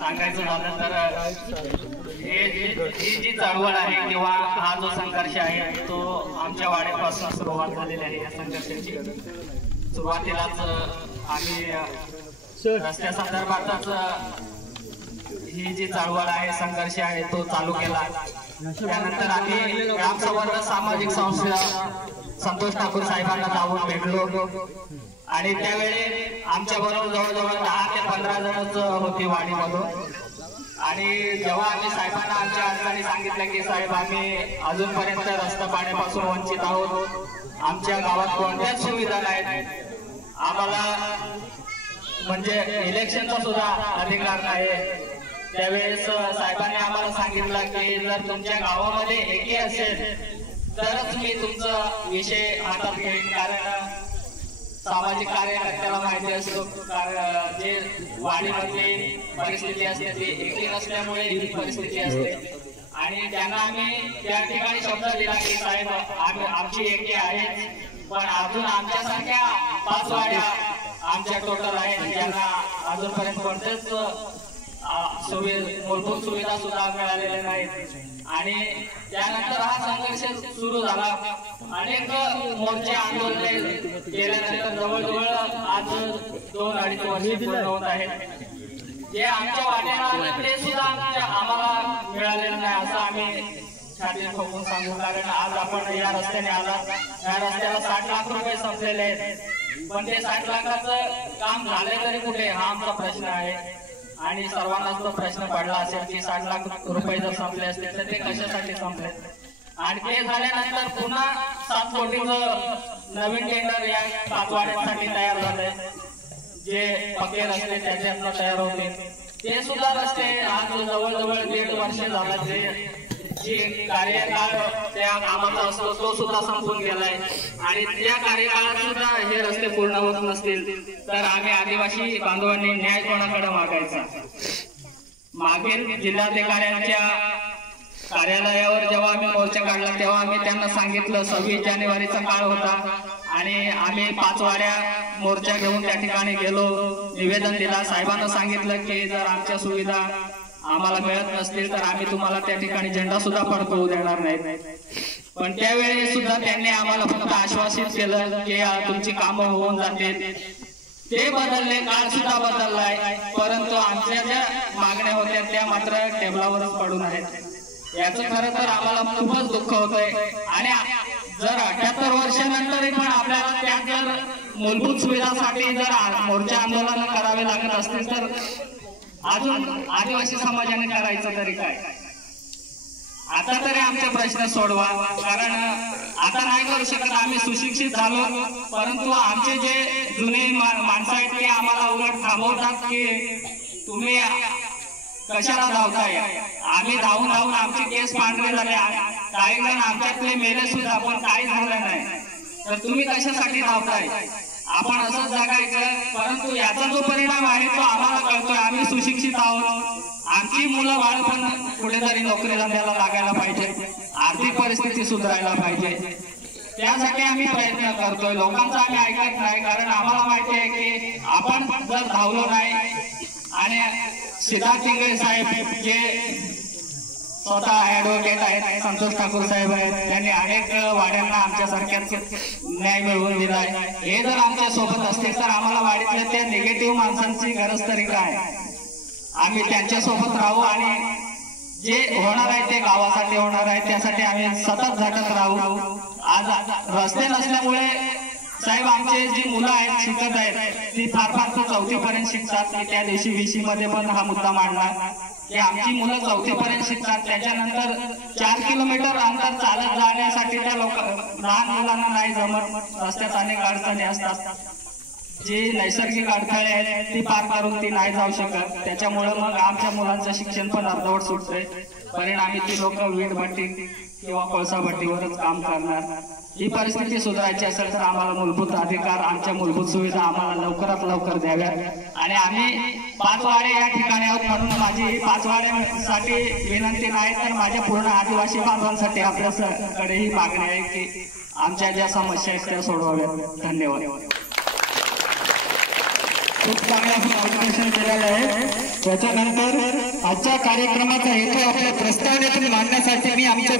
सांगायचं झालं तर ही जी चळवळ आहे किंवा हा जो संघर्ष आहे तो आमच्या वाड्यापासून सुरुवात झालेली आहे। या संघर्षाची सुरुवातीलाच आम्ही रस्त्या संदर्भातच ही जी चळवळ आहे संघर्ष आहे तो चालू केला। त्यानंतर आम्ही ग्रामसंवर्धन सामाजिक संस्था संतोष ठाकूर साहेबांना जाऊन भेटलो आणि त्यावेळी आमच्या बरोबर जवळजवळ 10 ते 15 जणच होती वाडीमधून। आणि जेव्हा आम्ही साहेबांना आमच्या अडचणी सांगितलं की साहेब आम्ही अजूनपर्यंत रस्ता पाण्यापासून वंचित आहोत, आमच्या गावात कोणत्याच सुविधा नाहीत, आम्हाला म्हणजे इलेक्शनचा सुद्धा अधिकार नाही, त्यावेळेस साहेबांनी आम्हाला सांगितलं की जर तुमच्या गावामध्ये एकी असेल तरच मी तुमचा विषय हातात घेईन। कारण सामाजिक कार्यकर्त्याला माहिती असतो जे वाडीमधली परिस्थिती असते ती एकी नसल्यामुळे ही परिस्थिती असते। आणि त्यांना आम्ही त्या ठिकाणी शब्द दिला की साहेब आमची एकी आहे, पण अजून आमच्यासारख्या 5 वाड्या आमच्या टोटल आहेत ज्यांना अजूनपर्यंत कोणत्याच मूलभूत सुविधा सुद्धा मिळालेल्या नाहीत। आणि त्यानंतर हा संघर्ष सुरू झाला। अनेक मोर्चे आंदोलने केल्यानंतर जवळजवळ आज 2-2.5 वर्ष पूर्ण होत आहेत। जे आमच्या वाट्याला ते सुद्धा आम्हाला मिळालेलं नाही असं आम्ही छाती ठोकून सांगू। कारण आज आपण या रस्त्याने आला, या रस्त्याला 60 लाख रुपये संपलेले आहेत, पण ते 60 लाखाचं काम झाले तरी कुठे हा आमचा प्रश्न आहे। आणि सर्वांनाच तो प्रश्न पडला असेल की 60 लाख रुपये जर संपले असते तर ते कशासाठी संपले। आणि ते झाल्यानंतर पुन्हा 7 कोटीचं नवीन टेंडर या 5 वाड्यांसाठी तयार झाले, जे पक्के रस्ते त्याच्यातनं तयार होते ते सुद्धा रस्ते आज जवळजवळ 1.5 वर्ष झालं जे कार्यकाळ त्या कामाचा असतो तो सुद्धा संपून गेलाय। आणि त्या कार्यकाळात सुद्धा हे रस्ते पूर्ण होत नसतील तर आम्ही आदिवासी बांधवांनी न्याय कोणाकडे मागायचा। मागील जिल्हाधिकाऱ्यांच्या कार्यालयावर जेव्हा आम्ही मोर्चा काढला तेव्हा आम्ही त्यांना सांगितलं 26 जानेवारीचा काळ होता आणि आम्ही 5 वाड्या मोर्चा घेऊन त्या ठिकाणी गेलो, निवेदन दिला। साहेबांना सांगितलं की जर आमच्या सुविधा आम्हाला मिळत नसतील तर आम्ही तुम्हाला त्या ठिकाणी झेंडा सुद्धा फडकवू देणार नाही। पण त्यावेळी सुद्धा त्यांनी आम्हाला फक्त आश्वासित केलं की तुमची कामं होऊन जातील। ते बदलले, काळ सुद्धा बदललाय, परंतु आमच्या ज्या मागण्या होत्या त्या मात्र टेबलावरच पडून आहेत। याचं खरं तर आम्हाला खूपच दुःख होतंय। आणि जर 78 वर्षानंतरही पण आपल्याला त्या जर मूलभूत सुविधांसाठी जर मोर्चा आंदोलन करावे लागत असतील तर अजून आदिवासी समाजाने करायचं तरी काय। आता तरी आमचे प्रश्न सोडवा, कारण आता नाही करू शकत, आम्ही सुशिक्षित झालो, परंतु आमचे जे जुने माणसं आहेत ते आम्हाला उलट थांबवतात की तुम्ही कशाला धावताय। आम्ही धावून धावून आमचे केस पांढरे झाले, काही जण आमच्यातले मेले सुद्धा, पण काही झालं नाही, तर तुम्ही कशासाठी धावताय। आपण असं जगायचं, परंतु याचा जो परिणाम आहे तो आम्हाला कळतोय। आम्ही सुशिक्षित आहोत, आमची मुलं बाळ पण कुठेतरी नोकरी धंद्याला लागायला पाहिजे, आर्थिक परिस्थिती सुधारायला पाहिजे, त्यासाठी आम्ही प्रयत्न करतोय। लोकांचं आम्ही ऐकत नाही, कारण आम्हाला माहिती आहे की आपण जर धावलो नाही। आणि सिद्धार्थ इंगळे साहेब जे स्वतः ऍडव्होकेट आहेत, संतोष ठाकूर साहेब आहेत, त्यांनी अनेक वाड्यांना आमच्यासारख्याच न्याय मिळवून दिलाय। हे जर आमच्या सोबत असते तर आम्हाला वाडीतल्या त्या निगेटिव्ह माणसांची गरज तरी काय। आम्ही त्यांच्या सोबत राहू आणि जे होणार आहे ते गावासाठी होणार आहे, त्यासाठी आम्ही सतत झटत राहू। आज रस्ते नसल्यामुळे साहेब आमचे जी मुलं आहेत शिकत आहेत ती फार फार 4थी पर्यंत शिकतात। मी त्या दिवशी VC मध्ये पण हा मुद्दा मांडला की आमची मुलं 4थी पर्यंत शिकतात, त्याच्यानंतर 4 किलोमीटर अंतर चालत जाण्यासाठी त्या लहान मुलांना नाही जमत, रस्त्यात अनेक अडचणी असतात, जी नैसर्गिक अडथळे आहेत ती पार करून ती नाही जाऊ शकत, त्याच्यामुळे मग आमच्या मुलांचं शिक्षण पण अर्धवट सुटतंय। परिणामी ती लोक वीटभट्टी किंवा कोळसाभट्टीवरच काम करणार। ही परिस्थिती सुधारायची असेल तर आम्हाला मूलभूत अधिकार, आमच्या मूलभूत सुविधा आम्हाला लवकरात लवकर द्याव्यात। आणि आम्ही 5 वाडे या ठिकाणी आहोत, म्हणून माझी 5 वाड्यांसाठी विनंती नाही तर माझ्या पूर्ण आदिवासी बांधवांसाठी आपल्याकडे ही मागणी आहे की आमच्या ज्या समस्या आहेत त्या सोडवाव्यात। धन्यवाद। खूप चांगलं असं मार्गदर्शन केलेलं आहे। त्याच्यानंतर आजच्या कार्यक्रमाचा हेतू आपल्या प्रस्तावनेतून मांडण्यासाठी मी आमच्या